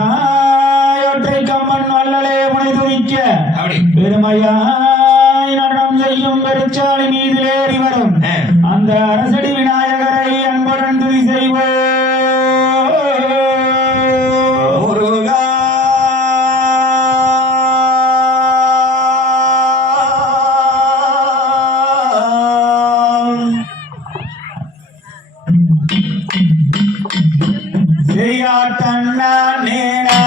வரிசையாயொற்றை கம்மன் வல்லலே உனை துதிக்க பெருமையாய் நடனம் செய்யும் பெருச்சாலை மீதில் ஏறி வரும். அந்த அரசடி அண்ணா நேனா